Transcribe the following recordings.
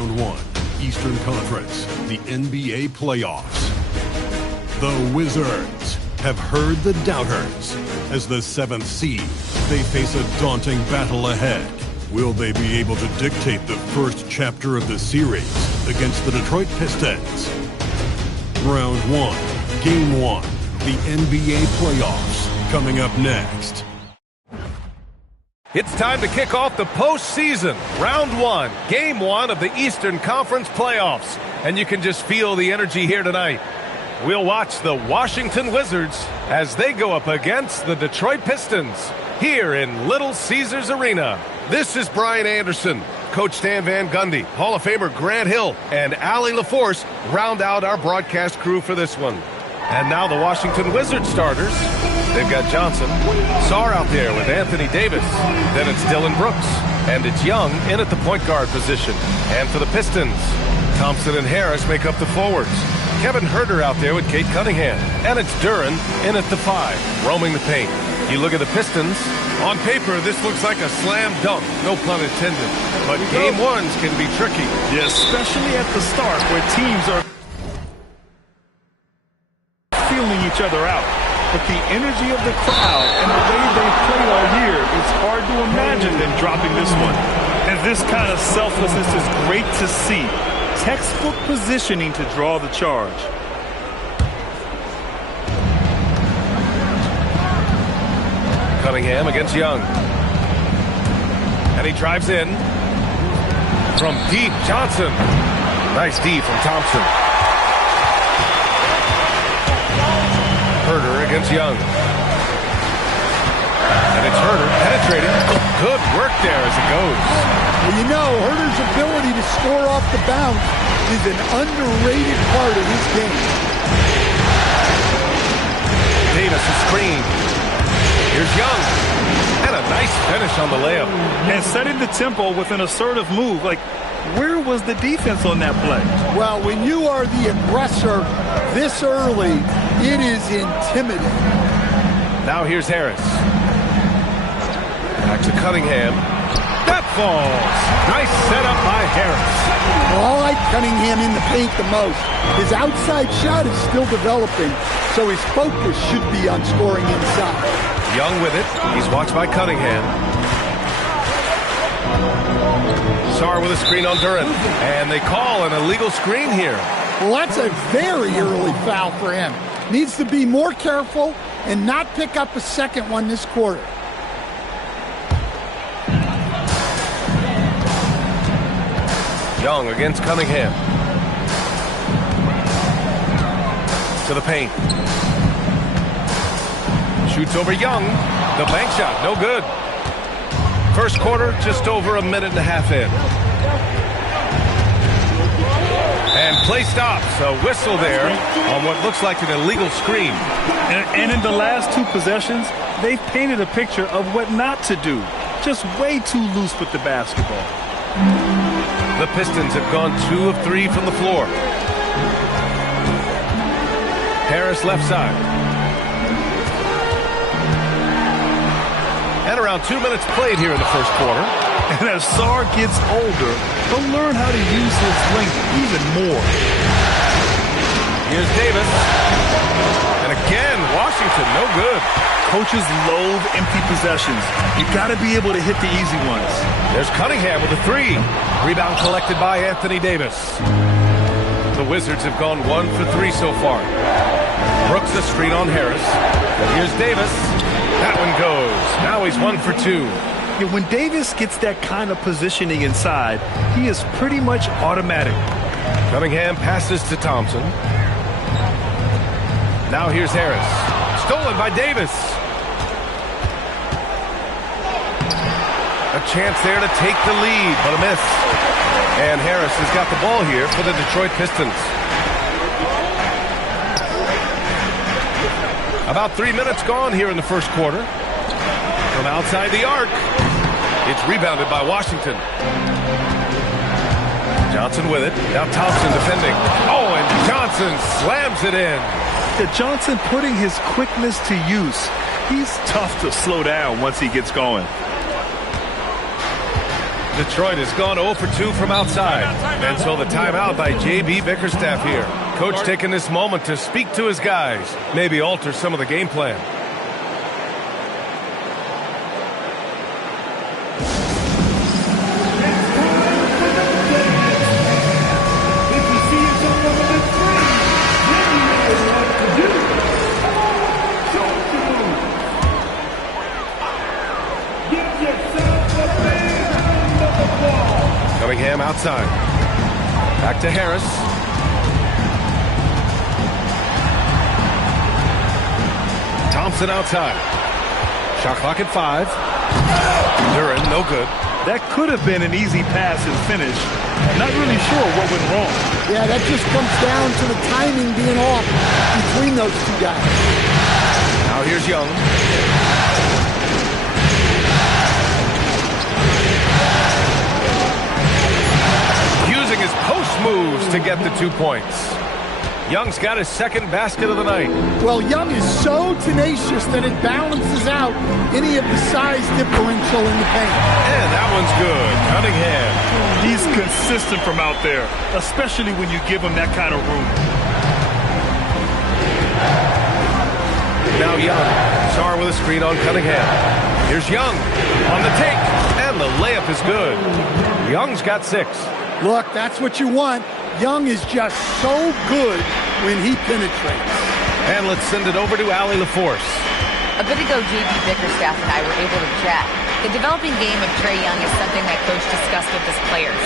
Round 1, Eastern Conference, the NBA playoffs. The Wizards have heard the doubters. As the 7th seed, they face a daunting battle ahead. Will they be able to dictate the first chapter of the series against the Detroit Pistons? Round 1, Game 1, the NBA playoffs, coming up next. It's time to kick off the postseason. Round 1, Game 1 of the Eastern Conference playoffs. And you can just feel the energy here tonight. We'll watch the Washington Wizards as they go up against the Detroit Pistons here in Little Caesars Arena. This is Brian Anderson. Coach Stan Van Gundy, Hall of Famer Grant Hill, and Allie LaForce round out our broadcast crew for this one. And now the Washington Wizards starters. They've got Johnson, Sarr out there with Anthony Davis. Then it's Dillon Brooks, and it's Young in at the point guard position. And for the Pistons, Thompson and Harris make up the forwards. Kevin Huerter out there with Cade Cunningham. And it's Duren in at the 5, roaming the paint. You look at the Pistons. On paper, this looks like a slam dunk, no pun intended. But game ones can be tricky. Yeah, especially at the start where teams are feeling each other out. But the energy of the crowd and the way they played all year, it's hard to imagine them dropping this one. And this kind of selflessness is great to see. Textbook positioning to draw the charge. Cunningham against Young. And he drives in. From deep, Johnson. Nice D from Thompson. Huerter against Young. And it's Huerter penetrating. Good work there as it goes. Well, you know, Huerter's ability to score off the bounce is an underrated part of his game. Davis is screened. Here's Young. And a nice finish on the layup. And setting the tempo with an assertive move. Like, where was the defense on that play? Well, when you are the aggressor this early, it is intimidating. Now here's Harris. Back to Cunningham. That falls. Nice setup by Harris. Well, I like Cunningham in the paint the most. His outside shot is still developing, so his focus should be on scoring inside. Young with it. He's watched by Cunningham. Sarr with a screen on Duren. And they call an illegal screen here. Well, that's a very early foul for him. Needs to be more careful and not pick up a second one this quarter. Young against Cunningham. To the paint. Shoots over Young. The bank shot, no good. First quarter, just over a minute and a half in. And play stops. A whistle there on what looks like an illegal screen. And in the last 2 possessions, they've painted a picture of what not to do. Just way too loose with the basketball. The Pistons have gone 2 of 3 from the floor. Harris left side. And around 2 minutes played here in the first quarter. And as Sarr gets older, he'll learn how to use his length even more. Here's Davis. And again, Washington, no good. Coaches loathe empty possessions. You got to be able to hit the easy ones. There's Cunningham with a 3. Rebound collected by Anthony Davis. The Wizards have gone 1 for 3 so far. Brooks a screen on Harris. And here's Davis. That one goes. Now he's 1 for 2. Yeah, when Davis gets that kind of positioning inside, he is pretty much automatic. Cunningham passes to Thompson. Now here's Harris. Stolen by Davis. A chance there to take the lead, but a miss. And Harris has got the ball here for the Detroit Pistons. About 3 minutes gone here in the first quarter. From outside the arc. It's rebounded by Washington. Johnson with it. Now Thompson defending. Oh, and Johnson slams it in. Johnson putting his quickness to use. He's tough to slow down once he gets going. Detroit has gone 0 for 2 from outside. And so the timeout by J.B. Bickerstaff here. Coach taking this moment to speak to his guys, maybe alter some of the game plan. Cunningham outside. Back to Harris. Thompson outside. Shot clock at 5. Duren, no good. That could have been an easy pass and finish. Not really sure what went wrong. Yeah, that just comes down to the timing being off between those two guys. Now here's Young. Using his post moves to get the 2 points. Young's got his second basket of the night. Well, Young is so tenacious that it balances out any of the size differential in the paint. And that one's good. Cunningham. He's consistent from out there, especially when you give him that kind of room. Now Young. Sarr with a screen on Cunningham. Here's Young on the take. And the layup is good. Young's got 6. Look, that's what you want. Young is just so good when he penetrates. And let's send it over to Allie LaForce. A bit ago, J.B. Bickerstaff and I were able to chat. The developing game of Trae Young is something that Coach discussed with his players.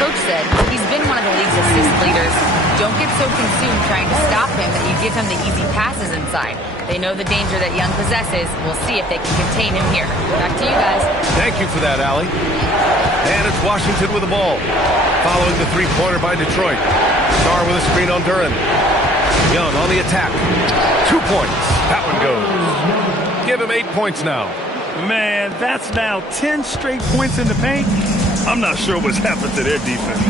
Coach said he's been one of the league's assist leaders. Don't get so consumed trying to stop him that you give him the easy passes inside. They know the danger that Young possesses. We'll see if they can contain him here. Back to you guys. Thank you for that, Allie. And it's Washington with the ball. Following the three-pointer by Detroit. Sarr with a screen on Duren. Young on the attack. 2 points. That one goes. Give him 8 points now. Man, that's now 10 straight points in the paint. I'm not sure what's happened to their defense.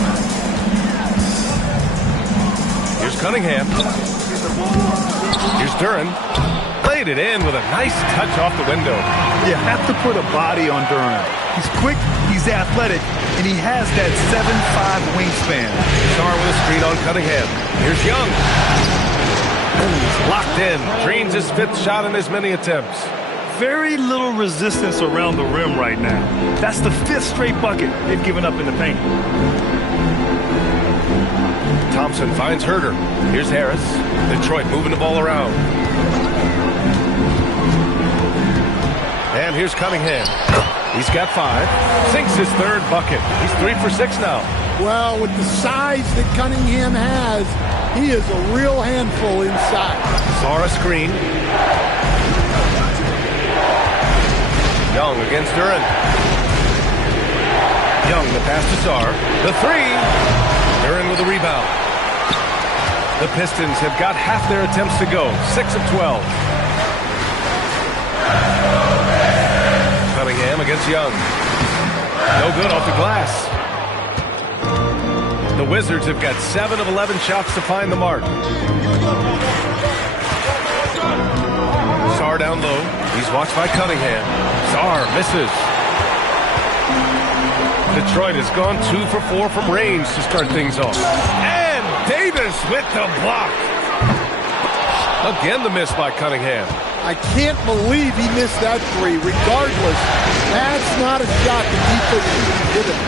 Here's Cunningham. Here's Duren. Laid it in with a nice touch off the window. You have to put a body on Duren. He's quick, he's athletic, and he has that 7'5" wingspan. Sarr with a screen on Cunningham. Here's Young. Locked in. Drains his 5th shot in as many attempts. Very little resistance around the rim right now. That's the 5th straight bucket they've given up in the paint. Thompson finds Herter. Here's Harris. Detroit moving the ball around. And here's Cunningham. He's got 5. Sinks his 3rd bucket. He's 3 for 6 now. Well, with the size that Cunningham has, he is a real handful inside. Sarr a screen. Young against Duren. Young, the pass to Sarr. The 3. Duren with a rebound. The Pistons have got half their attempts to go. 6 of 12. Cunningham against Young. No good off the glass. The Wizards have got 7 of 11 shots to find the mark. Sarr down low. He's watched by Cunningham. Sarr misses. Detroit has gone 2 for 4 from range to start things off. And Davis with the block. Again the miss by Cunningham. I can't believe he missed that 3. Regardless, that's not a shot the defense should give him.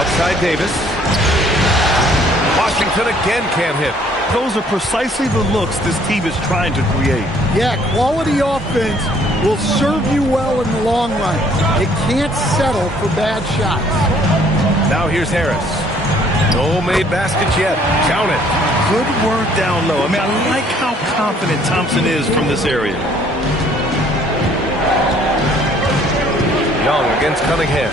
Outside Davis. Washington again can't hit. Those are precisely the looks this team is trying to create. Yeah, quality offense will serve you well in the long run. It can't settle for bad shots. Now here's Harris. No made baskets yet. Count it. Good work down low. I mean, I like how confident Thompson is from this area. Young against Cunningham.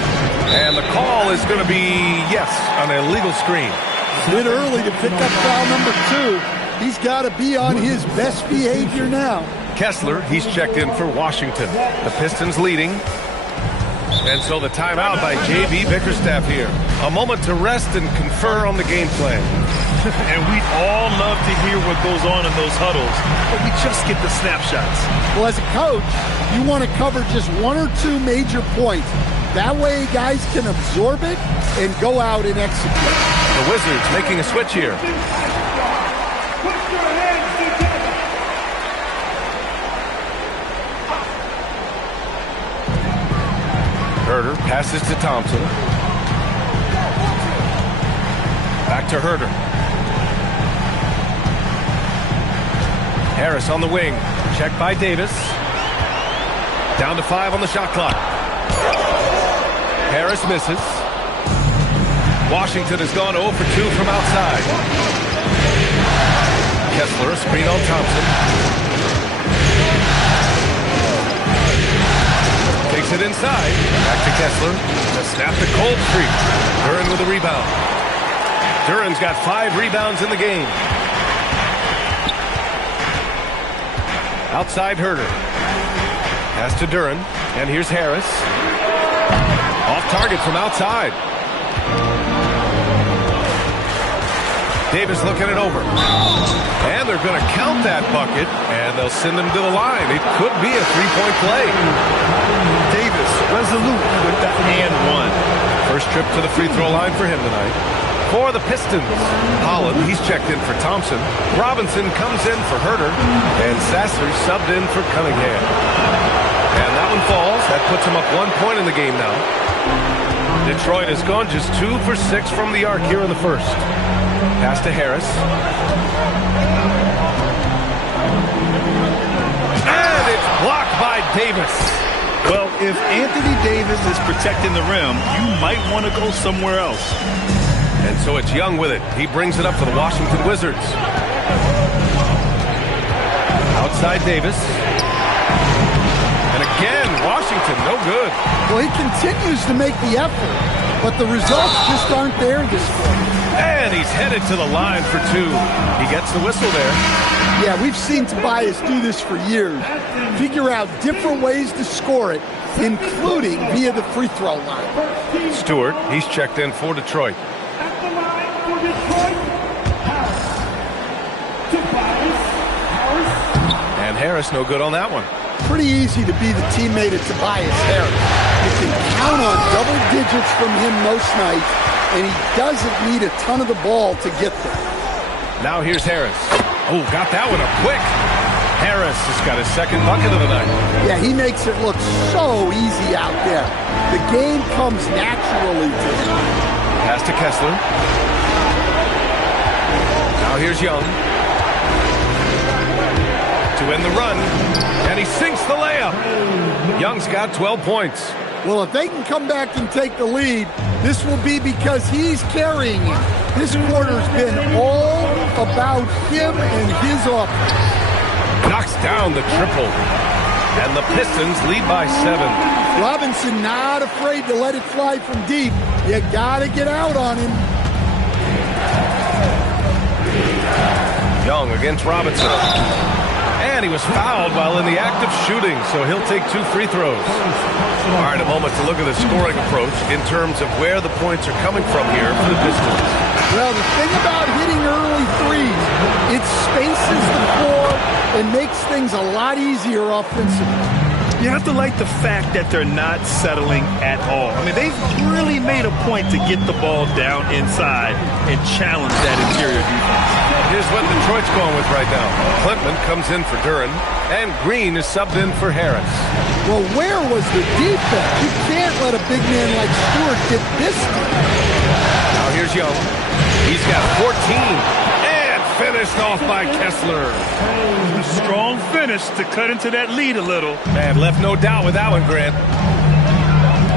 And the call is going to be, yes, an illegal screen. A bit early to pick up foul number 2. He's got to be on his best behavior now. Kessler, he's checked in for Washington. The Pistons leading. And so the timeout by J.B. Bickerstaff here. A moment to rest and confer on the game plan. And we all love to hear what goes on in those huddles, but we just get the snapshots. Well, as a coach, you want to cover just 1 or 2 major points. That way guys can absorb it and go out and execute. The Wizards making a switch here. Herder passes to Thompson. Back to Herder. Harris on the wing. Check by Davis. Down to 5 on the shot clock. Harris misses. Washington has gone 0 for 2 from outside. Kessler, a screen on Thompson. Takes it inside. Back to Kessler. To snap the cold streak. Duren with a rebound. Duren's got 5 rebounds in the game. Outside Herder. Pass to Duren. And here's Harris. Off target from outside. Davis looking it over. And they're going to count that bucket. And they'll send him to the line. It could be a 3-point play. Davis resolute with that and one. First trip to the free throw line for him tonight. For the Pistons, Holland, he's checked in for Thompson. Robinson comes in for Herder. And Sasser subbed in for Cunningham. And that one falls. That puts him up 1 point in the game now. Detroit has gone just 2 for 6 from the arc here in the first. Pass to Harris. And it's blocked by Davis. Well, if Anthony Davis is protecting the rim, you might want to go somewhere else. And so it's Young with it. He brings it up for the Washington Wizards. Outside Davis. And again, Washington, no good. Well, he continues to make the effort, but the results just aren't there this quarter. And he's headed to the line for 2. He gets the whistle there. Yeah, we've seen Tobias do this for years. Figure out different ways to score it, including via the free throw line. Stewart, he's checked in for Detroit. And Harris, no good on that one. Pretty easy to be the teammate of Tobias Harris. You can count on double digits from him most nights, and he doesn't need a ton of the ball to get there. Now here's Harris. Oh, got that one up quick. Harris has got his second bucket of the night. Yeah, he makes it look so easy out there. The game comes naturally to him. Pass to Kessler. Now here's Young. To end the run. And he sinks the layup. Young's got 12 points. Well, if they can come back and take the lead, this will be because he's carrying it. This quarter's been all about him and his offense. Knocks down the triple. And the Pistons lead by 7. Robinson not afraid to let it fly from deep. You gotta get out on him. Young against Robinson. And he was fouled while in the act of shooting, so he'll take 2 free throws. All right, a moment to look at the scoring approach in terms of where the points are coming from here for the Pistons. Well, the thing about hitting early threes, it spaces the floor and makes things a lot easier offensively. You have to like the fact that they're not settling at all. I mean, they've really made a point to get the ball down inside and challenge that interior defense. Here's what Detroit's going with right now. Klintman comes in for Duren, and Green is subbed in for Harris. Well, where was the defense? You can't let a big man like Stewart get this deep. Now here's Young. He's got 14. And finished off by Kessler. A strong finish to cut into that lead a little. Man, left no doubt with that one, Grant.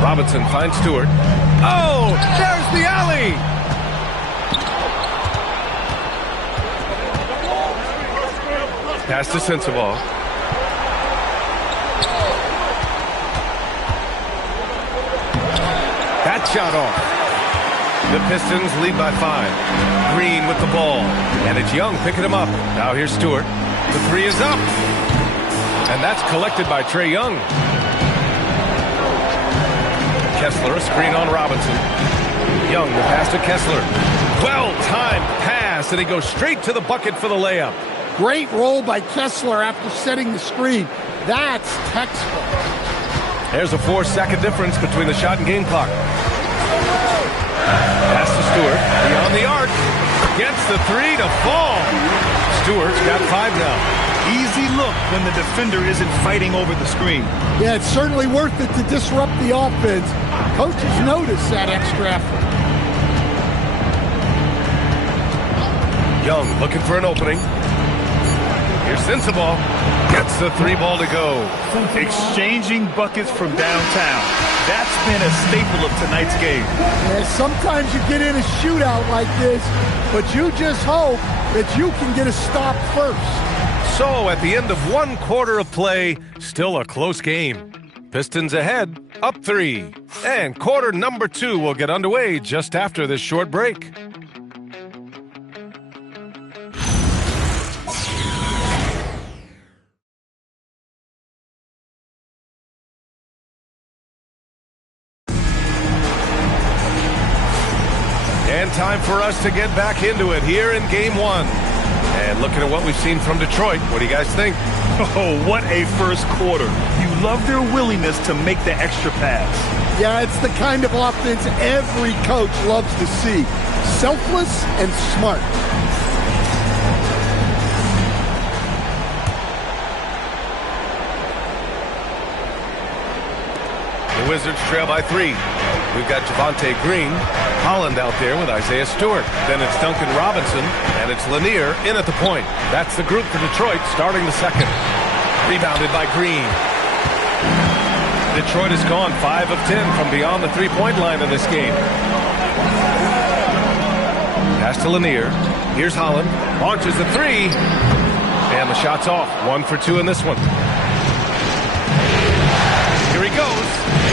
Robinson finds Stewart. Oh, there's the alley. Pass to Sensabaugh. That shot off. The Pistons lead by 5. Green with the ball. And it's Young picking him up. Now here's Stewart. The 3 is up. And that's collected by Trae Young. Kessler, a screen on Robinson. Young, the pass to Kessler. Well-timed pass, and he goes straight to the bucket for the layup. Great roll by Kessler after setting the screen. That's textbook. There's a 4-second difference between the shot and game clock. Pass to Stewart. Beyond the arc. Gets the three to fall. Stewart's got 5 now. Easy look when the defender isn't fighting over the screen. Yeah, it's certainly worth it to disrupt the offense. Coaches notice that extra effort. Young looking for an opening. Here's Sensabaugh. Gets the 3 ball to go. Exchanging buckets from downtown. That's been a staple of tonight's game. Yeah, sometimes you get in a shootout like this, but you just hope that you can get a stop first. So at the end of 1 quarter of play, still a close game. Pistons ahead, up 3. And quarter number 2 will get underway just after this short break. And time for us to get back into it here in Game 1. And looking at what we've seen from Detroit, what do you guys think? Oh, what a first quarter. You love their willingness to make the extra pass. Yeah, it's the kind of offense every coach loves to see. Selfless and smart. The Wizards trail by 3. We've got Javonte Green, Holland out there with Isaiah Stewart. Then it's Duncan Robinson, and it's Lanier in at the point. That's the group for Detroit starting the second. Rebounded by Green. Detroit has gone 5 of 10 from beyond the three-point line in this game. Pass to Lanier. Here's Holland. Launches the 3. And the shot's off. 1 for 2 in this one. Here he goes.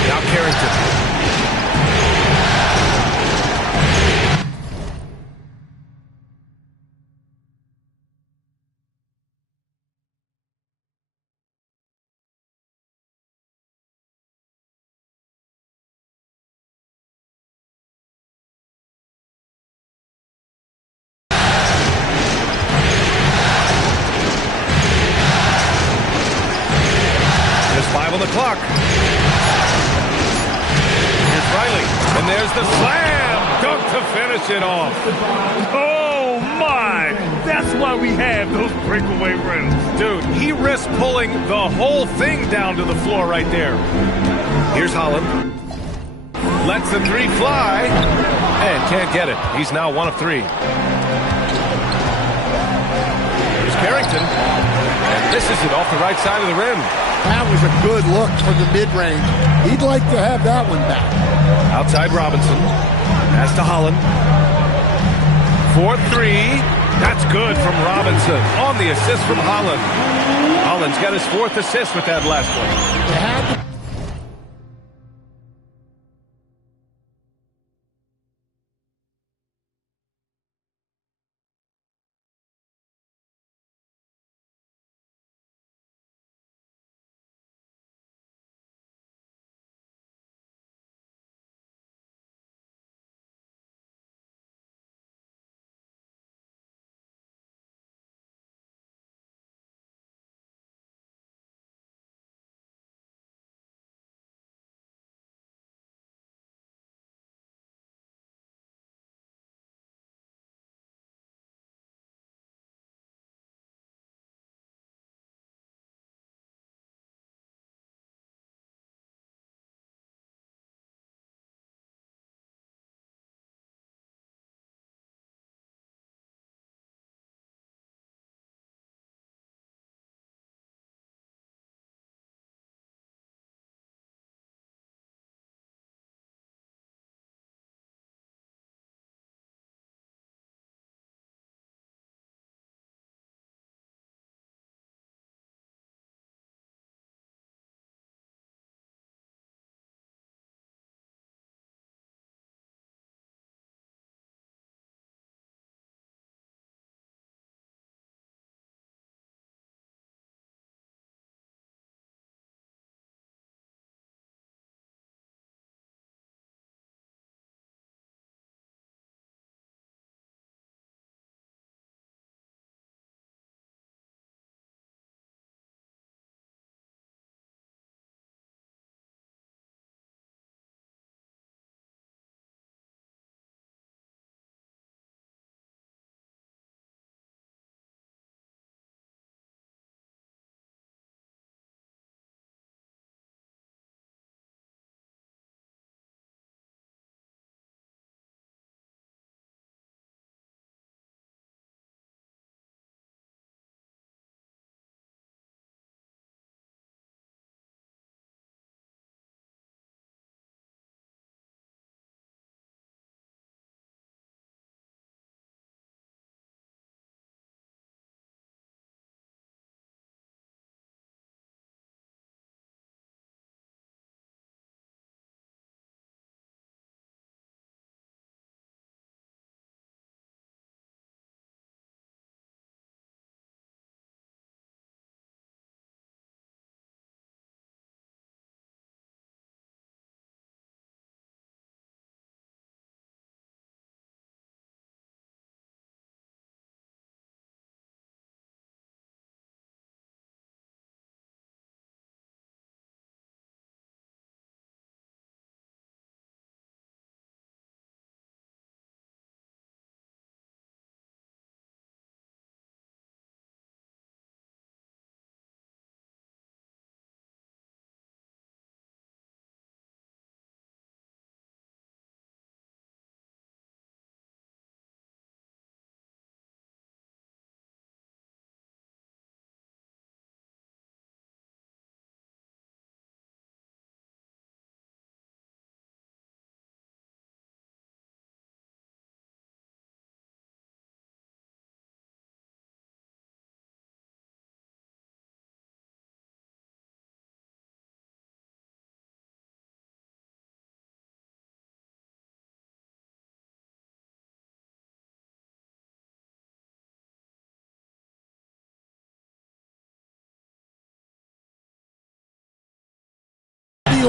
Now Carrington. There's 5 on the clock. Here's Riley. And there's the slam. Dunk to finish it off. Oh, my. That's why we have those breakaway rims. Dude, he risked pulling the whole thing down to the floor right there. Here's Holland. Lets the 3 fly. And can't get it. He's now 1 of 3. Here's Carrington. And misses it off the right side of the rim. That was a good look from the mid-range. He'd like to have that one back. Outside Robinson. Pass to Holland. 4-3. That's good from Robinson on the assist from Holland. Holland's got his 4th assist with that last one. They had to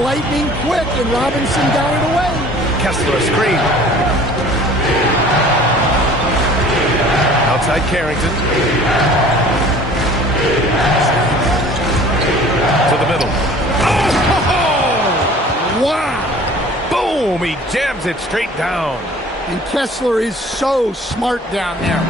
lightning quick, and Robinson got it away. Kessler a screen. Outside Carrington. To the middle. Oh! Wow! Boom! He jams it straight down. And Kessler is so smart down there.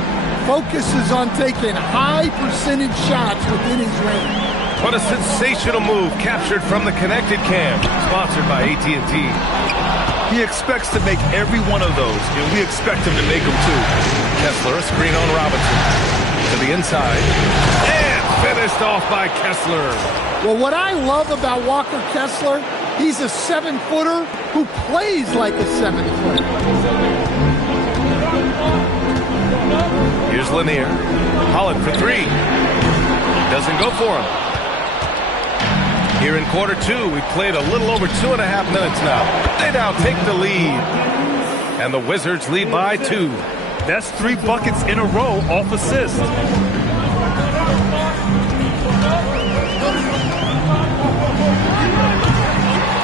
Focuses on taking high percentage shots within his range. What a sensational move captured from the connected cam. Sponsored by AT&T. He expects to make every one of those, and we expect him to make them too. Kessler, a screen on Robinson. To the inside. And finished off by Kessler. Well, what I love about Walker Kessler, he's a 7-footer who plays like a 7-footer. Here's Lanier. Holland for three. Doesn't go for him. Here in quarter two, we've played a little over 2.5 minutes now. They now take the lead. And the Wizards lead by 2. That's 3 buckets in a row off assist.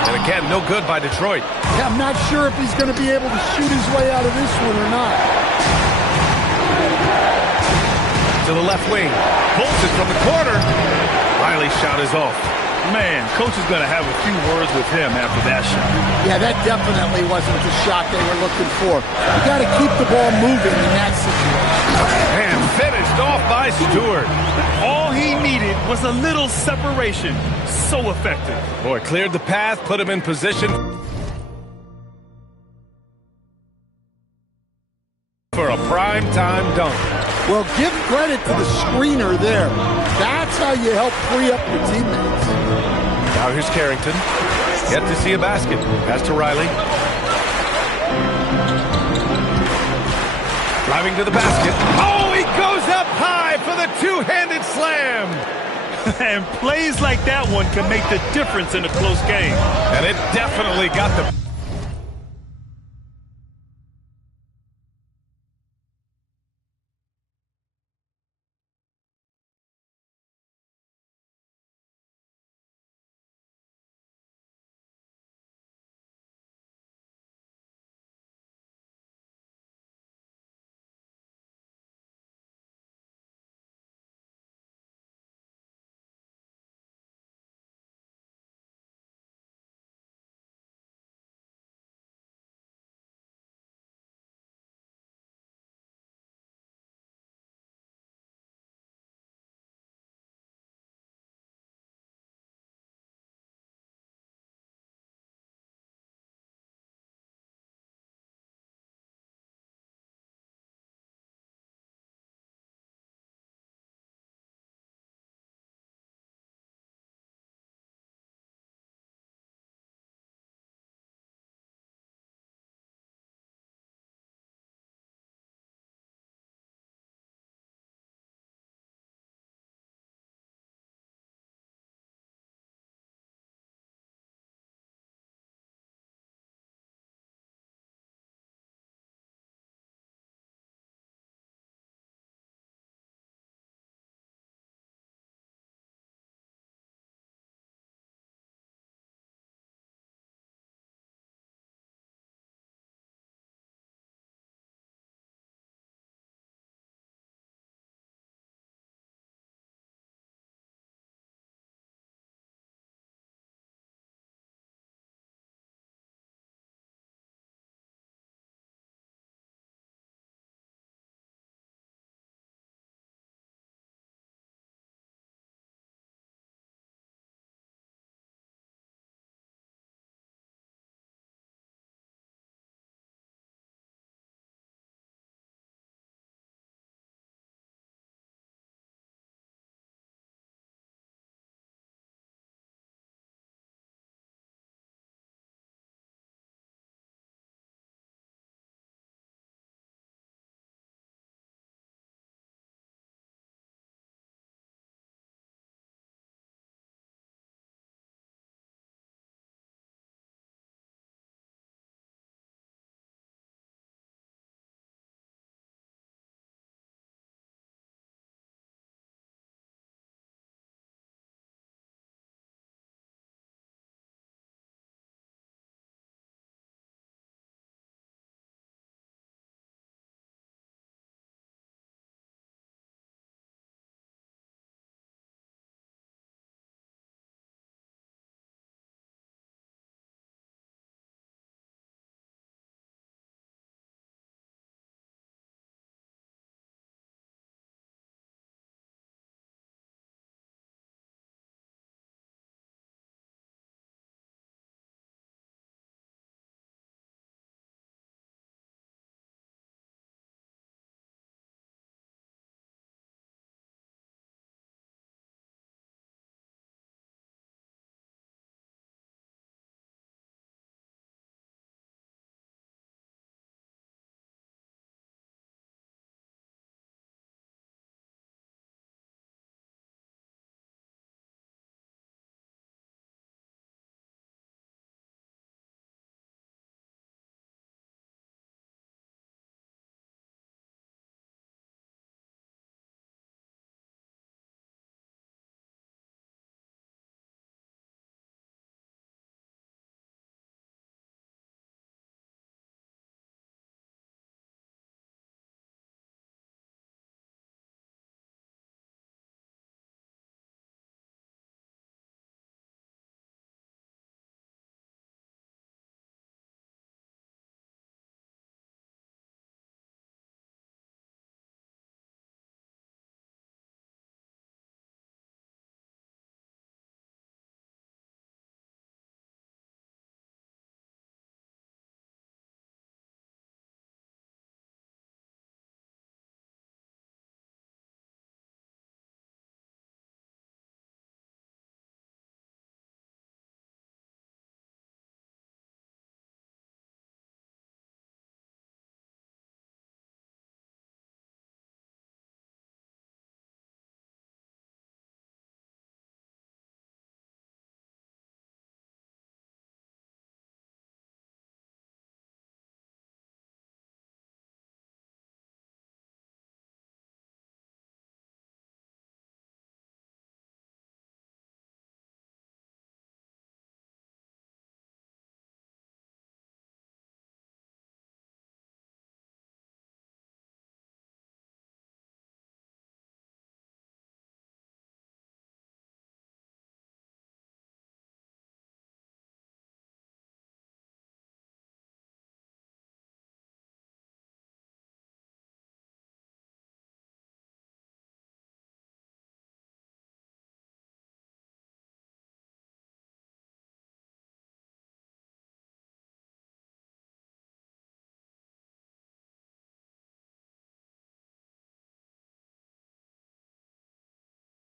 And again, no good by Detroit. Yeah, I'm not sure if he's going to be able to shoot his way out of this one or not. To the left wing. Pulls it from the corner. Riley's shot is off. Man, coach is going to have a few words with him after that shot. Yeah, that definitely wasn't the shot they were looking for. You got to keep the ball moving in that situation. And finished off by Stewart. All he needed was a little separation. So effective. Boy, cleared the path, put him in position for a prime-time dunk. Well, give credit to the screener there. That's how you help free up your teammates. Now here's Carrington. Yet to see a basket. Pass to Riley. Driving to the basket. Oh, he goes up high for the two-handed slam. And plays like that one can make the difference in a close game. And it definitely got the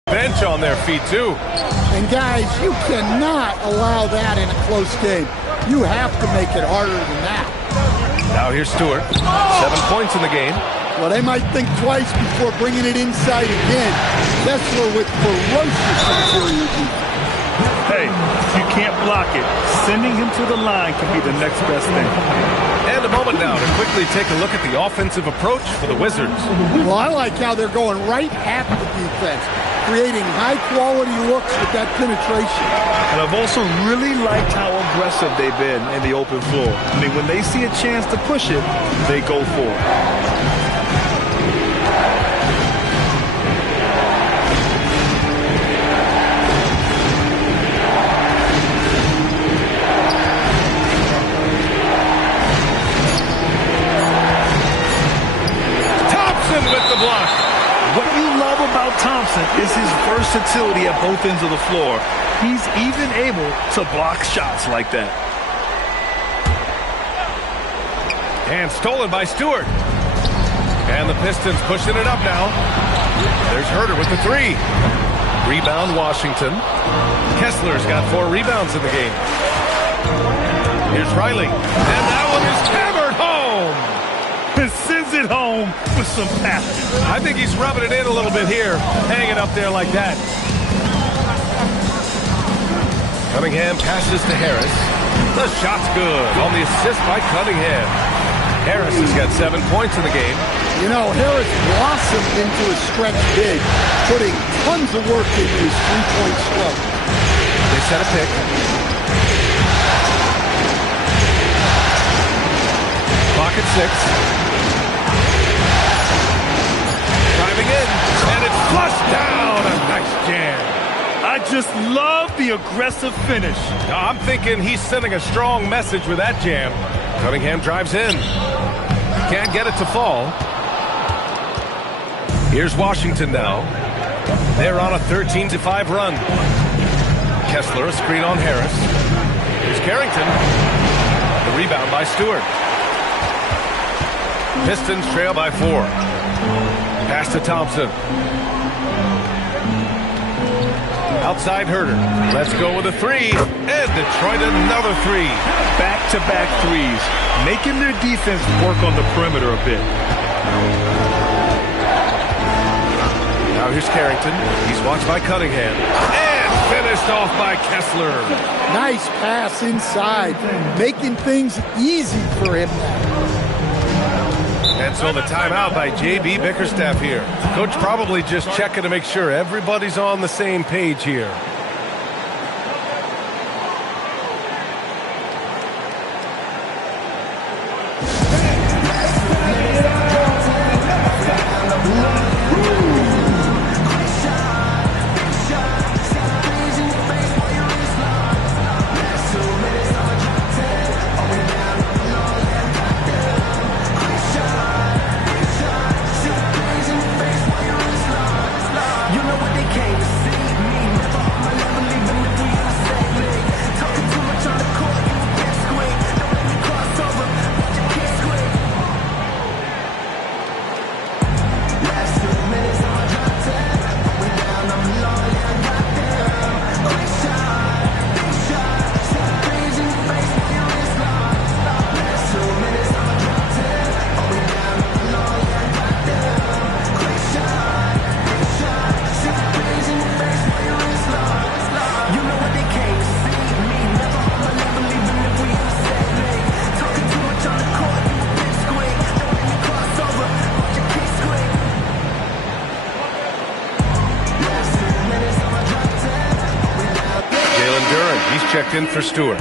bench on their feet, too. And guys, you cannot allow that in a close game. You have to make it harder than that. Now here's Stewart. 7 points in the game. Well, they might think twice before bringing it inside again. Kessler with ferocious interior defense. Hey, if you can't block it, sending him to the line can be the next best thing. And a moment now to quickly take a look at the offensive approach for the Wizards. Well, I like how they're going right at the defense, creating high-quality looks with that penetration. And I've also really liked how aggressive they've been in the open floor. I mean, when they see a chance to push it, they go for it. With the block. What you love about Thompson is his versatility at both ends of the floor. He's even able to block shots like that. And stolen by Stewart. And the Pistons pushing it up now. There's Herter with the three. Rebound Washington. Kessler's got 4 rebounds in the game. Here's Riley. And that one is hammered home. And sends it home with some passion. I think he's rubbing it in a little bit here, hanging up there like that. Cunningham passes to Harris. The shot's good on the assist by Cunningham. Harris has got 7 points in the game. You know, Harris blossomed into a stretch big, putting tons of work into his three-point stroke. They set a pick. Clock at 6. Driving in, and it's flushed down. A nice jam. I just love the aggressive finish. I'm thinking he's sending a strong message with that jam. Cunningham drives in. Can't get it to fall. Here's Washington now. They're on a 13-5 run. Kessler, a screen on Harris. Here's Carrington. The rebound by Stewart. Pistons trail by 4. Pass to Thompson. Outside Herter. Let's go with a 3. And Detroit another 3. Back-to-back threes. Making their defense work on the perimeter a bit. Now here's Carrington. He's watched by Cunningham. And finished off by Kessler. Nice pass inside. Making things easy for him now. And so the timeout by J.B. Bickerstaff here. Coach probably just checking to make sure everybody's on the same page here. Checked in for Stewart.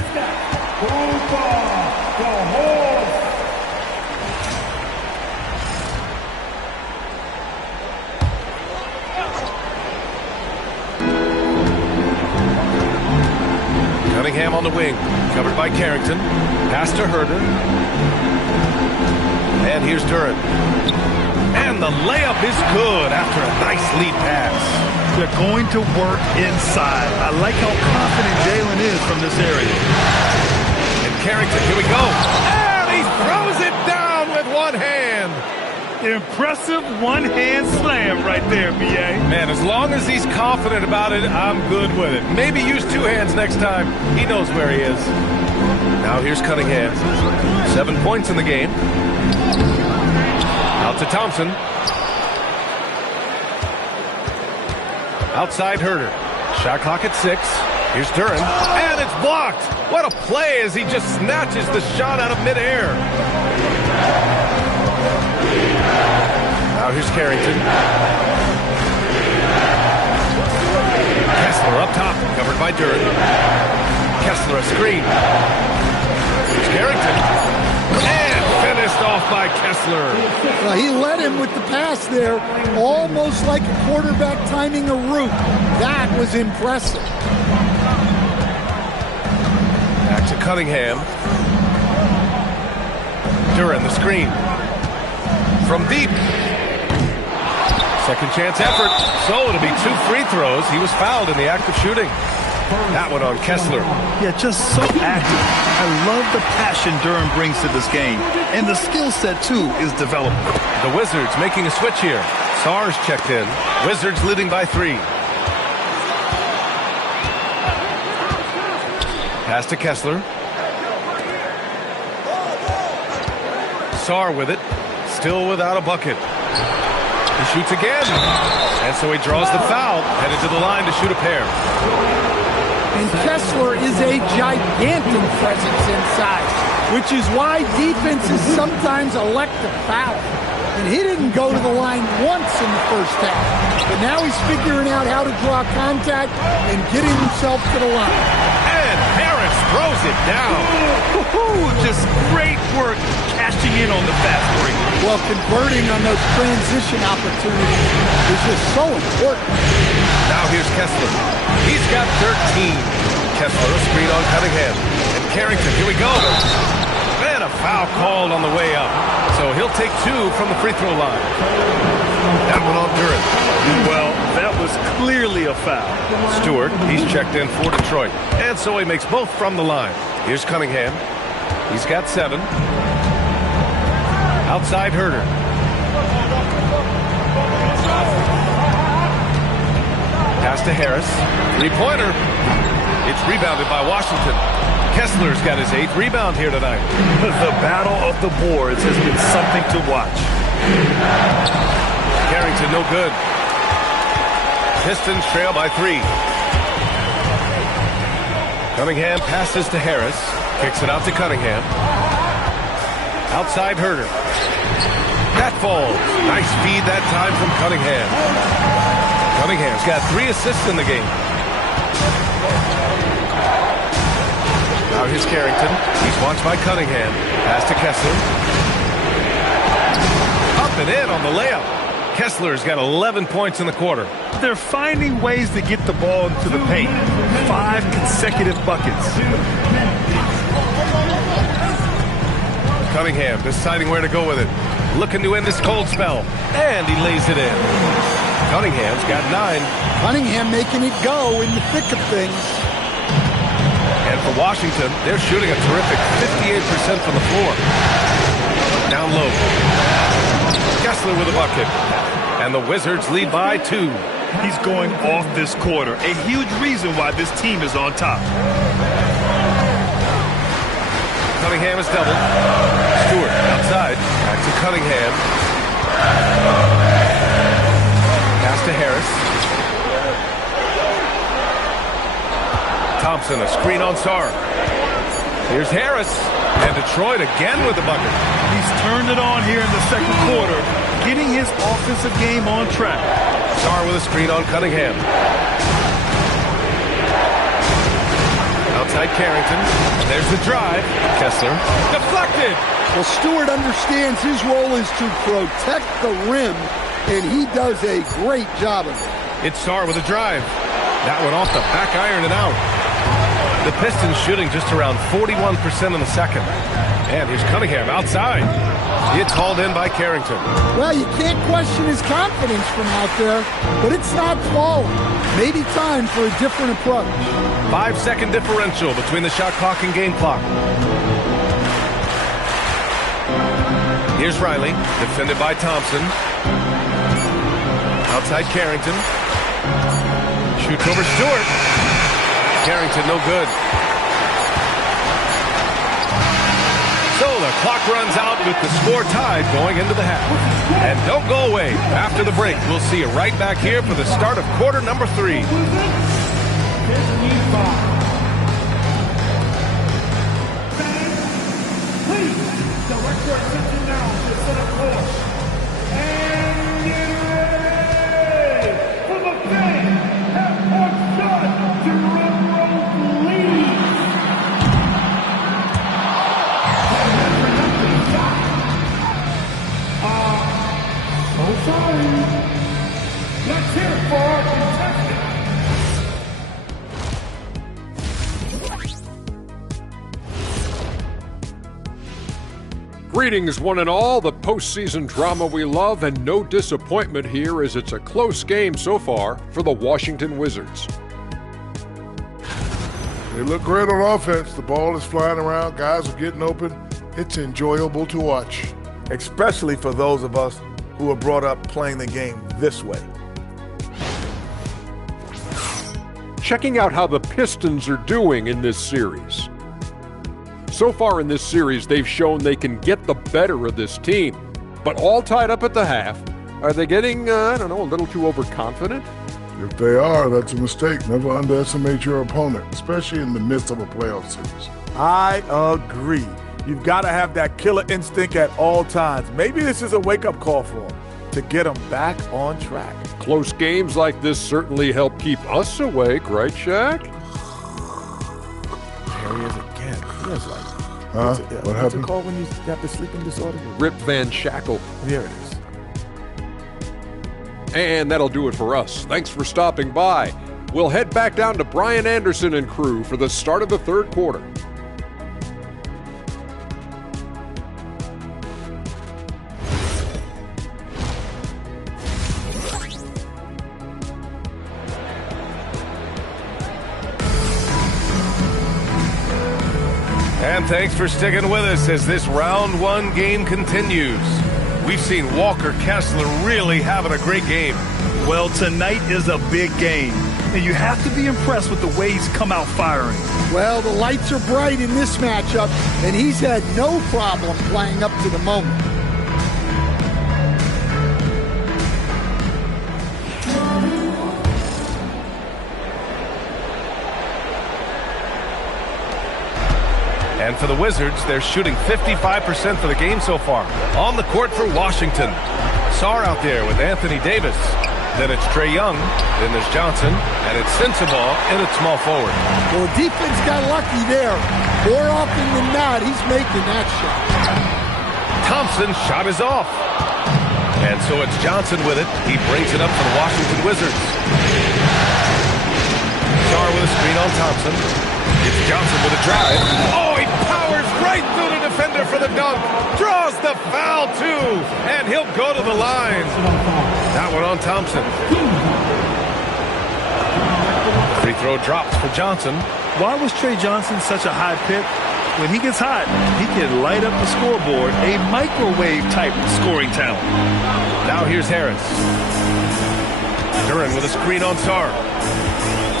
Cunningham on the wing, covered by Carrington. Pass to Herter. And here's Duren. And the layup is good after a nice lead pass. They're going to work inside. I like how confident Jalen is from this area. And Carrington, here we go. And he throws it down with one hand. Impressive one-hand slam right there, B.A. Man, as long as he's confident about it, I'm good with it. Maybe use two hands next time. He knows where he is. Now here's Cunningham. 7 points in the game. Out to Thompson. Outside Herder. Shot clock at 6. Here's Duren. And it's blocked. What a play as he just snatches the shot out of midair. Now here's Carrington. Kessler up top, covered by Duren. Kessler a screen. Here's Carrington. And finished off by Kessler. Well, he led him with the pass there, almost like a quarterback timing a route. That was impressive. Back to Cunningham. Duren the screen. From deep. Second chance effort. So it'll be 2 free throws. He was fouled in the act of shooting. That one on Kessler. Yeah, just so active. I love the passion Duren brings to this game. And the skill set, too, is developed. The Wizards making a switch here. Sarge checked in. Wizards leading by 3. Pass to Kessler. Sarr with it. Still without a bucket. He shoots again. And so he draws the foul. Headed to the line to shoot a pair. And Kessler is a gigantic presence inside, which is why defenses sometimes elect to foul. And he didn't go to the line once in the first half. But now he's figuring out how to draw contact and getting himself to the line. And Harris throws it down. Just great work cashing in on the fast break. Well, converting on those transition opportunities is just so important. Now here's Kessler. He's got 13. Kessler a screen on Cunningham. And Carrington, here we go. And a foul called on the way up. So he'll take 2 from the free throw line. That one on Duren. Well, that was clearly a foul. Stewart, he's checked in for Detroit. And so he makes both from the line. Here's Cunningham. He's got 7. Outside Herder. Pass to Harris. 3-pointer. It's rebounded by Washington. Kessler's got his 8th rebound here tonight. The battle of the boards has been something to watch. Carrington no good. Pistons trail by 3. Cunningham passes to Harris. Kicks it out to Cunningham. Outside Herder. That falls. Nice feed that time from Cunningham. Cunningham's got 3 assists in the game. Now here's Carrington. He's watched by Cunningham. Pass to Kessler. Up and in on the layup. Kessler's got 11 points in the quarter. They're finding ways to get the ball into the paint. 5 consecutive buckets. Cunningham deciding where to go with it. Looking to end this cold spell. And he lays it in. Cunningham's got 9. Cunningham making it go in the thick of things. And for Washington, they're shooting a terrific 58% from the floor. Down low. Kessler with a bucket. And the Wizards lead by 2. He's going off this quarter. A huge reason why this team is on top. Cunningham is doubled. Stewart outside. Back to Cunningham. Pass to Harris. Thompson, a screen on Sarr. Here's Harris. And Detroit again with the bucket. He's turned it on here in the second quarter, getting his offensive game on track. Sarr with a screen on Cunningham. Outside Carrington. There's the drive. Kessler. Deflected. Well, Stewart understands his role is to protect the rim, and he does a great job of it. It's Sarr with a drive. That one off the back iron and out. The Pistons shooting just around 41% in the second. And here's Cunningham outside. It's hauled in by Carrington. Well, you can't question his confidence from out there, but it's not falling. Maybe time for a different approach. 5-second differential between the shot clock and game clock. Here's Riley, defended by Thompson. Outside Carrington. Shoots over Stewart. Carrington no good. So the clock runs out with the score tied going into the half. And don't go away. After the break, we'll see you right back here for the start of quarter number 3. Please direct your attention now to center court. And get ready for the game. Half-court shot. Jerome Rose leads. So sorry. Let's hear it for our contestant. Greetings, one and all. The postseason drama we love, and no disappointment here as it's a close game so far for the Washington Wizards. They look great on offense. The ball is flying around. Guys are getting open. It's enjoyable to watch. Especially for those of us who were brought up playing the game this way. Checking out how the Pistons are doing in this series. So far in this series, they've shown they can get the better of this team. But all tied up at the half, are they getting, a little too overconfident? If they are, that's a mistake. Never underestimate your opponent, especially in the midst of a playoff series. I agree. You've got to have that killer instinct at all times. Maybe this is a wake-up call for them to get them back on track. Close games like this certainly help keep us awake, right, Shaq? There he is again. He is like, what what's happened? it called when you got the sleeping disorder? Rip Van Shackle. There it is. And that'll do it for us. Thanks for stopping by. We'll head back down to Brian Anderson and crew for the start of the third quarter. And thanks for sticking with us as this round 1 game continues. We've seen Walker Kessler really having a great game. Well, tonight is a big game, and you have to be impressed with the way he's come out firing. Well, the lights are bright in this matchup, and he's had no problem playing up to the moment. And for the Wizards, they're shooting 55% for the game so far. On the court for Washington. Sarr out there with Anthony Davis. Then it's Trae Young. Then there's Johnson. And it's Sensabaugh in at small forward. Well, the defense got lucky there. More often than not, he's making that shot. Thompson's shot is off. And so it's Johnson with it. He brings it up for the Washington Wizards. Sarr with a screen on Thompson. It's Johnson with a drive. Oh, he powers right through the defender for the dunk. Draws the foul, too. And he'll go to the line. That one on Thompson. Free throw drops for Johnson. Why was Trae Johnson such a high pick? When he gets hot, he can light up the scoreboard, a microwave-type scoring talent. Now here's Harris. Duren with a screen on Sarr.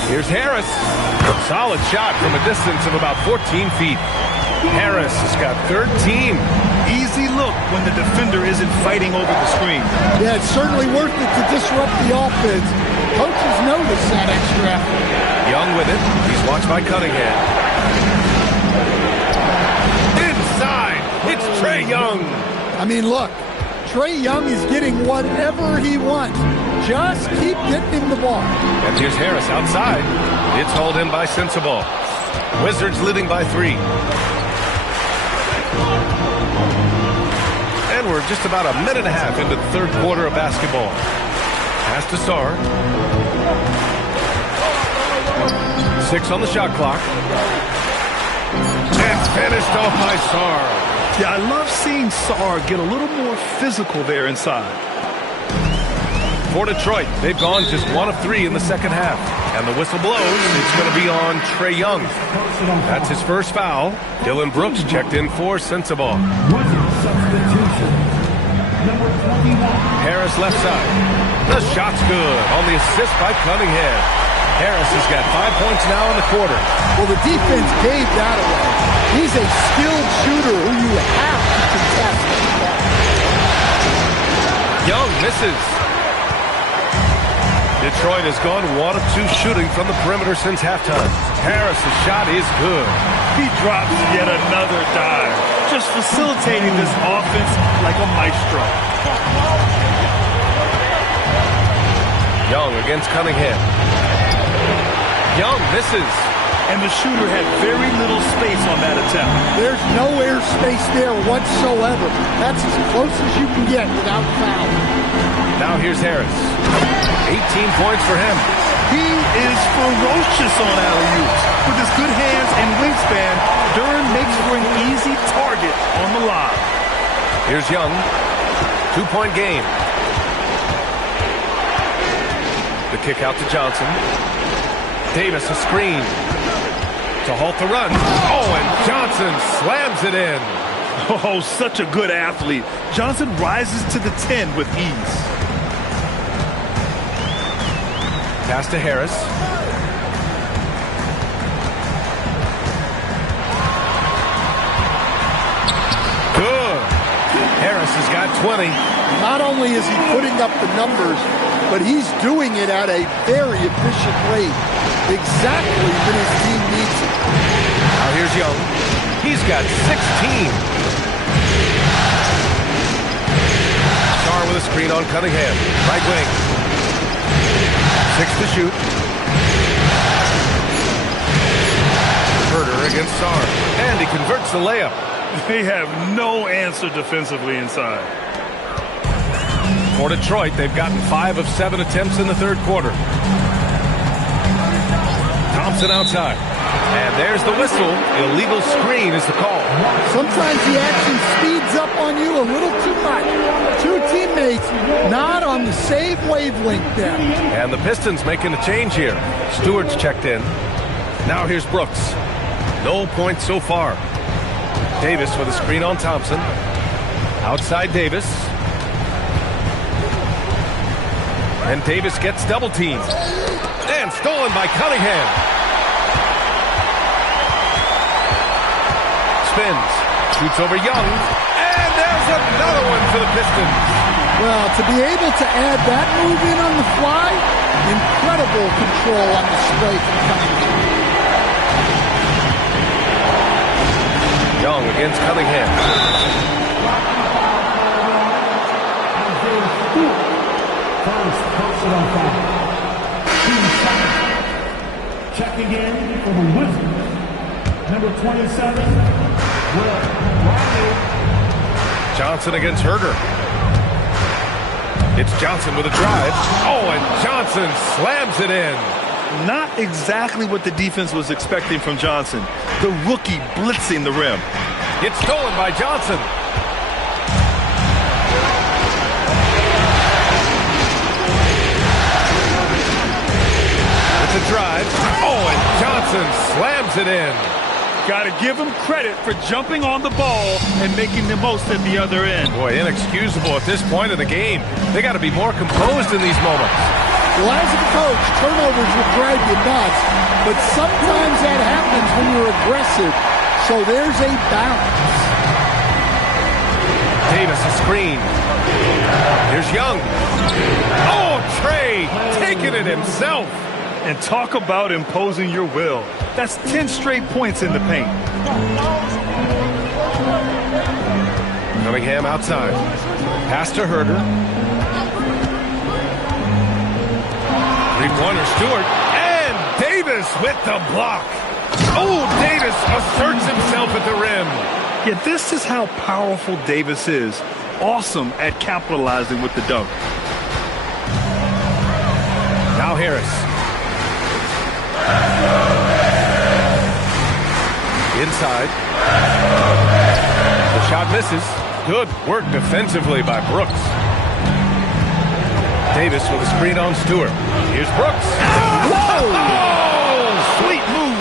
Here's Harris. Solid shot from a distance of about 14 feet. Harris has got 13. Easy look when the defender isn't fighting over the screen. Yeah, it's certainly worth it to disrupt the offense. Coaches notice that extra effort. Young with it. He's watched by Cunningham. Inside. It's Trae Young. I mean, look, Trae Young is getting whatever he wants. Just keep getting him the ball. And here's Harris outside. It's hauled in by Sensabaugh. Wizards leading by 3. And we're just about a minute and a half into the third quarter of basketball. Pass to Sarr. 6 on the shot clock. It's finished off by Sarr. Yeah, I love seeing Sarr get a little more physical there inside. For Detroit, they've gone just 1 of 3 in the second half. And the whistle blows. It's going to be on Trae Young. That's his first foul. Dylan Brooks checked in for Sensabaugh. Substitution. Number 21. Harris left side. The shot's good on the assist by Cunningham. Harris has got 5 points now in the quarter. Well, the defense gave that away. He's a skilled shooter who you have to contest. Young misses. Detroit has gone 1 of 2 shooting from the perimeter since halftime. Harris' shot is good. He drops yet another dive, just facilitating this offense like a maestro. Young against Cunningham. Young misses. And the shooter had very little space on that attempt. There's no air space there whatsoever. That's as close as you can get without foul. Now here's Harris. 18 points for him. He is ferocious on alley-oops. With his good hands and wingspan, Duren makes for an easy target on the lob. Here's Young. 2-point game. The kick out to Johnson. Davis a screen to halt the run. Oh, and Johnson slams it in. Oh, such a good athlete. Johnson rises to the 10 with ease. Pass to Harris. Good. Harris has got 20. Not only is he putting up the numbers, but he's doing it at a very efficient rate. Exactly when his team needs it. Now here's Young. He's got 16. Sarr with a screen on Cunningham. Right wing. 6 to shoot. Herder against Sarr. And he converts the layup. They have no answer defensively inside. For Detroit, they've gotten 5 of 7 attempts in the third quarter. Thompson outside. And there's the whistle. Illegal screen is the call. Sometimes the action speeds up on you a little too much. 2 teammates not on the same wavelength there. And the Pistons making a change here. Stewart's checked in. Now here's Brooks. No points so far. Davis with a screen on Thompson. Outside Davis. And Davis gets double teamed. And stolen by Cunningham. Spins. Shoots over Young. And there's another one for the Pistons. Well, to be able to add that move in on the fly, incredible control on display from Cunningham. Young against Cunningham. Checking in for the Wizards, number 27, Will Bradley. Johnson against Herder. It's Johnson with a drive. Oh, and Johnson slams it in. Not exactly what the defense was expecting from Johnson. The rookie blitzing the rim. It's stolen by Johnson. It's a drive. Oh, and Johnson slams it in. Got to give him credit for jumping on the ball and making the most at the other end. Boy, inexcusable at this point of the game. They got to be more composed in these moments. Well, as a coach, turnovers will drive you nuts, but sometimes that happens when you're aggressive. So there's a balance. Davis a screen. Here's Young. Oh, Trey taking it himself. And talk about imposing your will. That's 10 straight points in the paint. Cunningham outside. Pass to Herder. Three-pointer Stewart. And Davis with the block. Oh, Davis asserts himself at the rim. Yeah, this is how powerful Davis is. Awesome at capitalizing with the dunk. Now Harris. Inside. The shot misses. Good work defensively by Brooks. Davis with a screen on Stewart. Here's Brooks. Whoa! Oh, sweet move.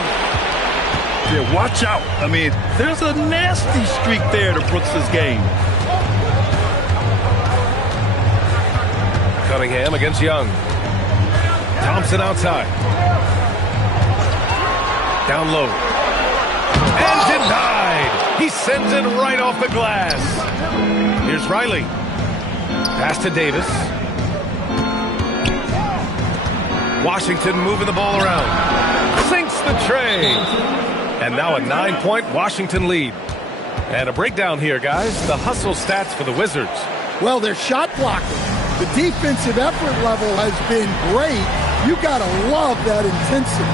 Yeah, watch out. I mean, there's a nasty streak there to Brooks' game. Cunningham against Young. Thompson outside. Down low. And denied. He sends it right off the glass. Here's Riley. Pass to Davis. Washington moving the ball around. Sinks the tray. And now a 9-point Washington lead. And a breakdown here, guys. The hustle stats for the Wizards. Well, their shot blocking. The defensive effort level has been great. You got to love that intensity.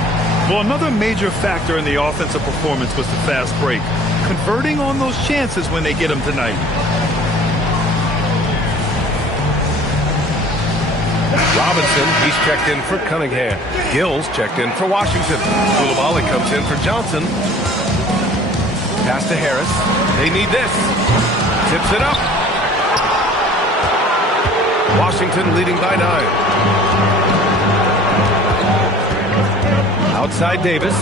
Well, another major factor in the offensive performance was the fast break. Converting on those chances when they get them tonight. Robinson, he's checked in for Cunningham. Gills checked in for Washington. Coulibaly comes in for Johnson. Pass to Harris. They need this. Tips it up. Washington leading by 9. Outside Davis.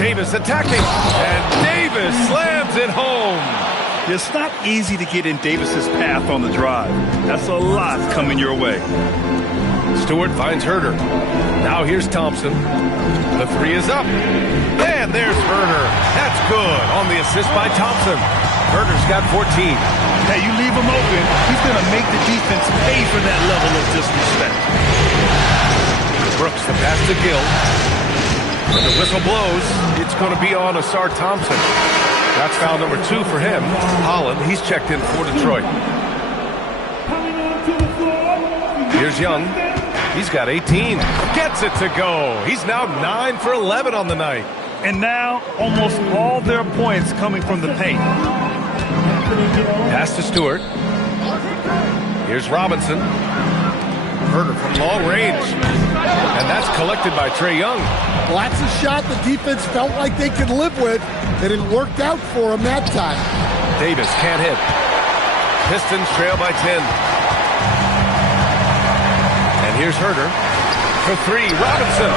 Davis attacking. And Davis slams it home. It's not easy to get in Davis's path on the drive. That's a lot coming your way. Stewart finds Herder. Now here's Thompson. The 3 is up. And there's Herder. That's good on the assist by Thompson. Herder's got 14. Hey, you leave him open, he's going to make the defense pay for that level of disrespect. Brooks, the pass to Gill. When the whistle blows, it's going to be on Asar Thompson. That's foul number 2 for him. Holland, he's checked in for Detroit. Here's Young. He's got 18. Gets it to go. He's now 9 for 11 on the night. And now almost all their points coming from the paint. Pass to Stewart. Here's Robinson. Herder from long range. And that's collected by Trae Young. Well, that's a shot the defense felt like they could live with, and it worked out for them that time. Davis can't hit. Pistons trail by 10. And here's Herder. For 3, Robinson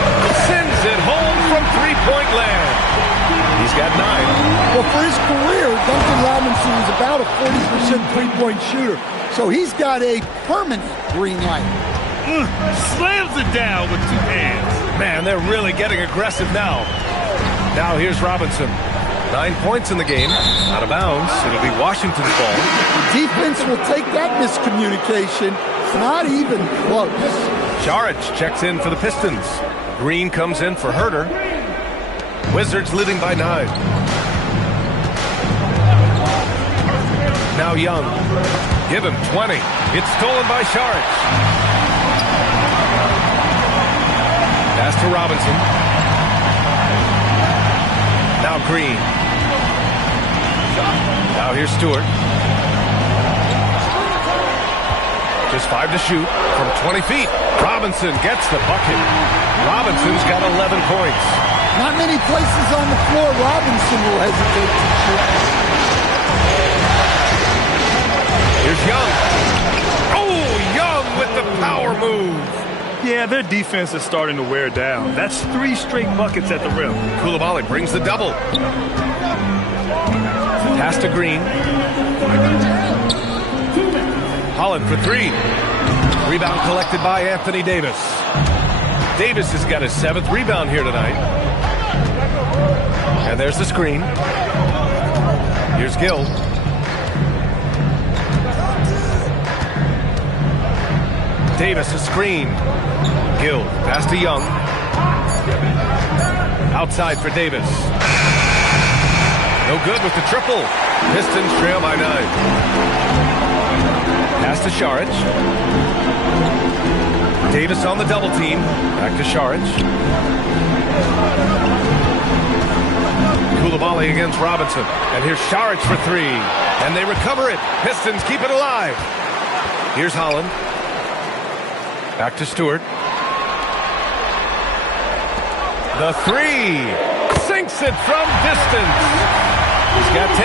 sends it home from three-point land. He's got 9. Well, for his career, Duncan Robinson was about a 40% three-point shooter. So he's got a permanent green light. Slams it down with 2 hands. Man, they're really getting aggressive now. Now here's Robinson. 9 points in the game. Out of bounds. It'll be Washington's ball. The defense will take that miscommunication. Not even close. Saric checks in for the Pistons. Green comes in for Herder. Wizards leading by 9. Now Young. Give him 20. It's stolen by Saric. Pass to Robinson. Now Green. Now here's Stewart. Just 5 to shoot from 20 feet. Robinson gets the bucket. Robinson's got 11 points. Not many places on the floor Robinson will hesitate to shoot. Here's Young. Oh, Young with the power move. Yeah, their defense is starting to wear down. That's 3 straight buckets at the rim. Coulibaly brings the double. Pass to Green. Holland for 3. Rebound collected by Anthony Davis. Davis has got his 7th rebound here tonight. And there's the screen. Here's Gill. Davis a screen. Gill, pass to Young. Outside for Davis. No good with the triple. Pistons trail by 9. Pass to Saric. Davis on the double team. Back to Saric. Coulibaly against Robinson. And here's Saric for 3. And they recover it. Pistons keep it alive. Here's Holland. Back to Stewart. The 3. Sinks it from distance. He's got 10.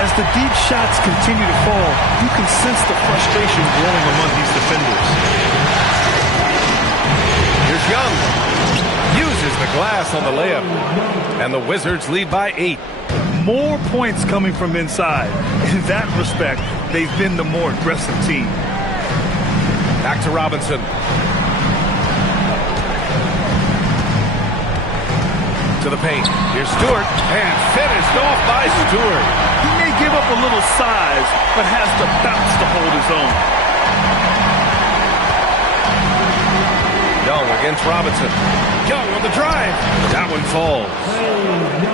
As the deep shots continue to fall, you can sense the frustration growing among these defenders. Here's Young. Uses the glass on the layup. And the Wizards lead by 8. More points coming from inside. In that respect, they've been the more aggressive team. Back to Robinson. To the paint. Here's Stewart. And finished off by Stewart. He may give up a little size, but has the bounce to hold his own. Young against Robinson. Young on the drive. That one falls.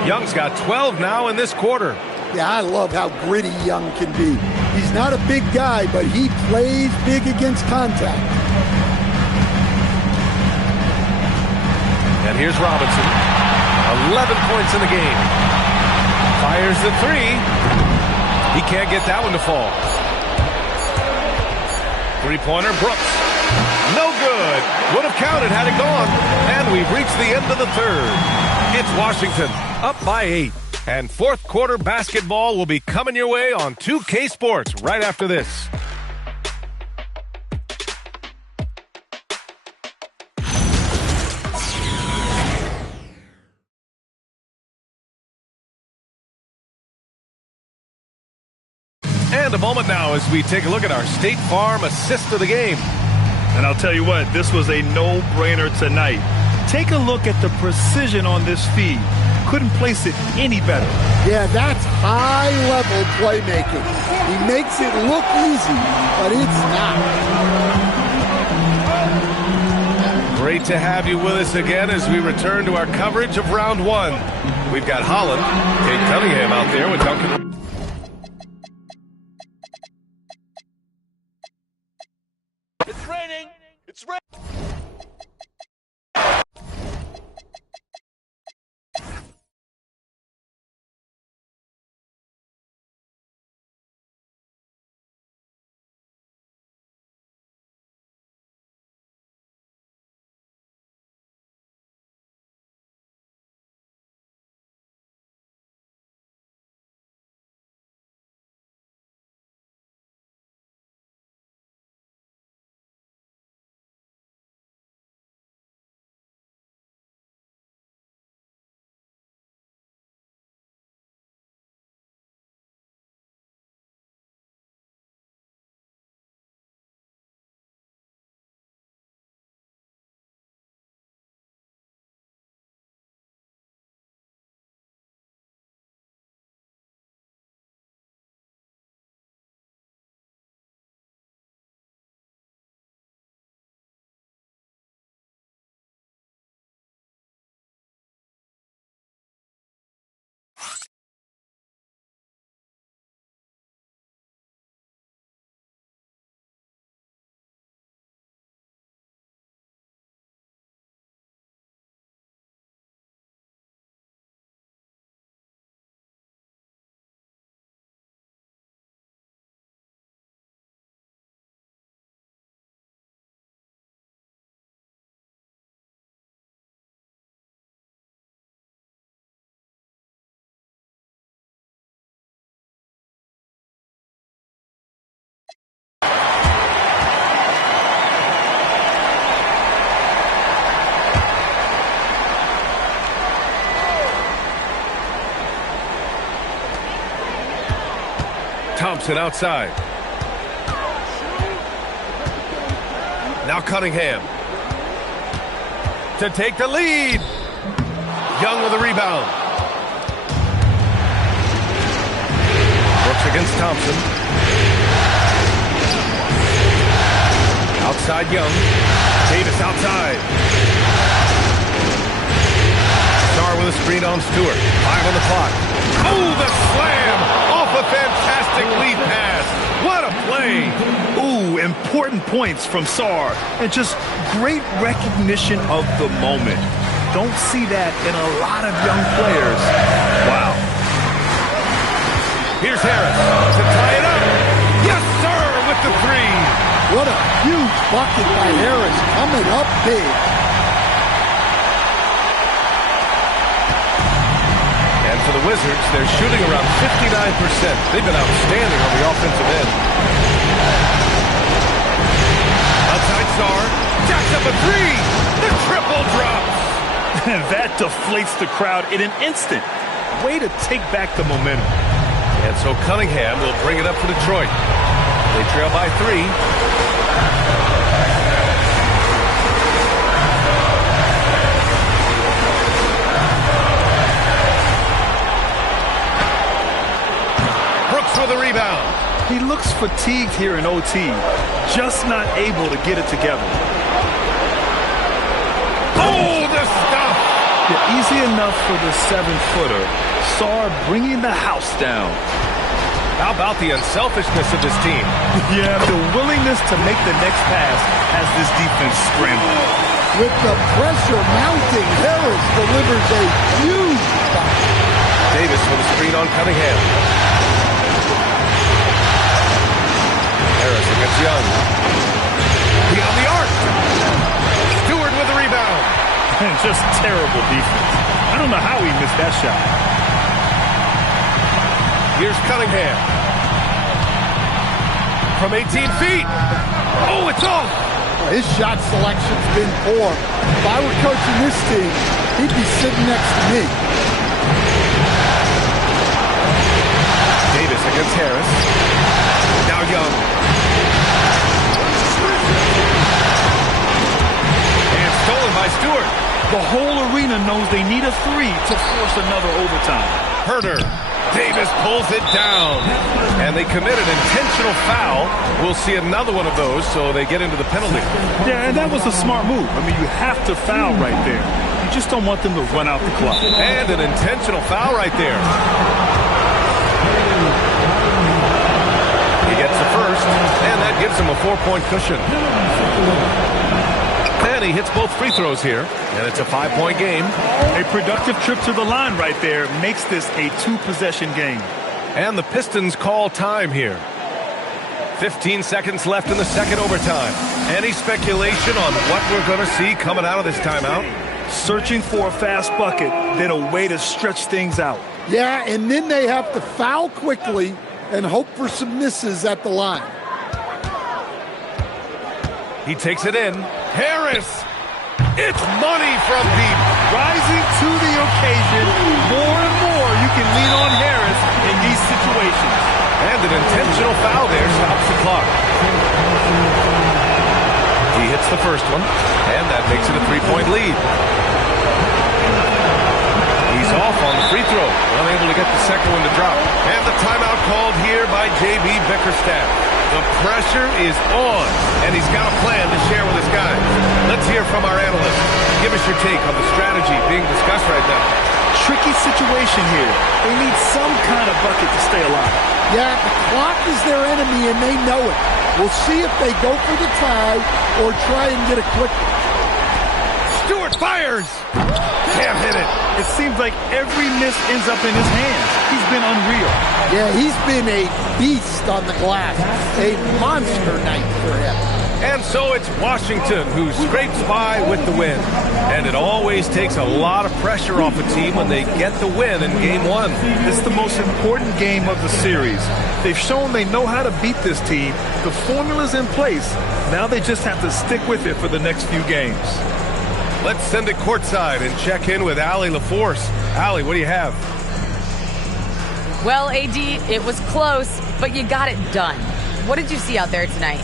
Young's got 12 now in this quarter. Yeah, I love how gritty Young can be. He's not a big guy, but he plays big against contact. And here's Robinson. 11 points in the game. Fires the three. He can't get that one to fall. Three-pointer, Brooks. No good. Would have counted had it gone. And we've reached the end of the third. It's Washington up by 8. And fourth quarter basketball will be coming your way on 2K Sports right after this. And a moment now as we take a look at our State Farm assist of the game. And I'll tell you what, this was a no-brainer tonight. Take a look at the precision on this feed. Couldn't place it any better. Yeah, that's high-level playmaking. He makes it look easy, but it's not. Great to have you with us again as we return to our coverage of round one. We've got Holland, Cade Cunningham out there with Duncan. It's raining. It's raining. Thompson outside. Now Cunningham to take the lead. Young with a rebound. Brooks against Thompson. Outside Young. Davis outside. Star with a screen on Stewart. 5 on the clock. Oh, the slam! Off a fantastic lead pass. What a play. Ooh, important points from Sarr. And just great recognition of the moment. Don't see that in a lot of young players. Wow. Here's Harris to tie it up. Yes, sir, with the three. What a huge bucket by Harris, coming up big. And for the Wizards, they're shooting around 59%. They've been outstanding on the offensive end. Outside Sarr, jacks up a three. The triple drops. That deflates the crowd in an instant. Way to take back the momentum. And so Cunningham will bring it up for Detroit. They trail by 3. with a rebound. He looks fatigued here in OT, just not able to get it together. Oh, the stuff! Yeah, easy enough for the 7-footer. Sarr bringing the house down. How about the unselfishness of this team? Yeah, the willingness to make the next pass has this defense scrambling. With the pressure mounting, Harris delivers a huge bucket. Davis with a screen on Cunningham. Harris against Young. Beyond the arc. Stewart with the rebound. And just terrible defense. I don't know how he missed that shot. Here's Cunningham. From 18 feet. Oh, it's off. His shot selection's been poor. If I were coaching this team, he'd be sitting next to me. Davis against Harris. Now Young. And stolen by Stewart. The whole arena knows they need a 3 to force another overtime. Herter. Davis pulls it down. And they commit an intentional foul. We'll see another one of those, so they get into the penalty. Yeah, and that was a smart move. I mean, you have to foul right there. You just don't want them to run out the clock. And an intentional foul right there. He gets the first, and that gives him a 4-point cushion. And he hits both free throws here, and it's a 5-point game. A productive trip to the line right there makes this a 2-possession game. And the Pistons call time here. 15 seconds left in the second overtime. Any speculation on what we're going to see coming out of this timeout? Searching for a fast bucket, then a way to stretch things out. Yeah, and then they have to foul quickly and hope for some misses at the line. He takes it in. Harris! It's money from deep. Rising to the occasion. More and more you can lean on Harris in these situations. And an intentional foul there stops the clock. He hits the first one, and that makes it a 3-point lead. He's off on the free throw, unable to get the second one to drop. And the timeout called here by J.B. Bickerstaff. The pressure is on, and he's got a plan to share with his guys. Let's hear from our analyst. Give us your take on the strategy being discussed right now. Tricky situation here. They need some kind of bucket to stay alive. Yeah, the clock is their enemy, and they know it. We'll see if they go for the tie or try and get it quickly. Stewart fires! Can't hit it. It seems like every miss ends up in his hands. He's been unreal. Yeah, he's been a beast on the glass. A monster night for him. And so it's Washington who scrapes by with the win. And it always takes a lot of pressure off a team when they get the win in Game 1. It's the most important game of the series. They've shown they know how to beat this team. The formula's in place. Now they just have to stick with it for the next few games. Let's send it courtside and check in with Allie LaForce. Allie, what do you have? Well, AD, it was close, but you got it done. What did you see out there tonight?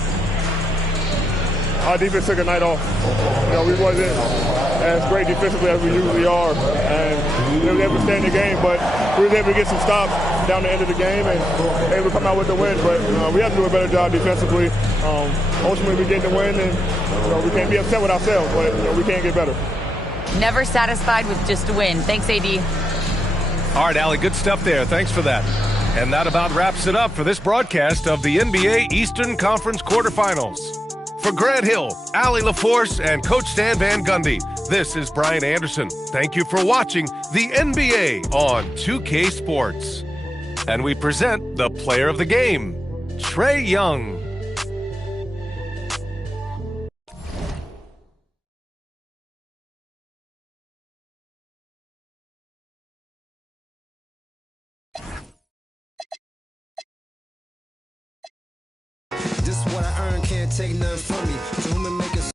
Our defense took a night off. We wasn't as great defensively as we usually are, and we were able to stay in the game, but we were able to get some stops down the end of the game and able to come out with the win. But we have to do a better job defensively. Ultimately, we get the win, and we can't be upset with ourselves, but we can't get better. Never satisfied with just a win. Thanks, AD. All right, Allie, good stuff there. Thanks for that. And that about wraps it up for this broadcast of the NBA Eastern Conference quarterfinals. For Grant Hill, Allie LaForce, and Coach Stan Van Gundy, this is Brian Anderson. Thank you for watching the NBA on 2K Sports. And we present the player of the game, Trae Young. This is what I earn, can't take nothing from me. To whom it make a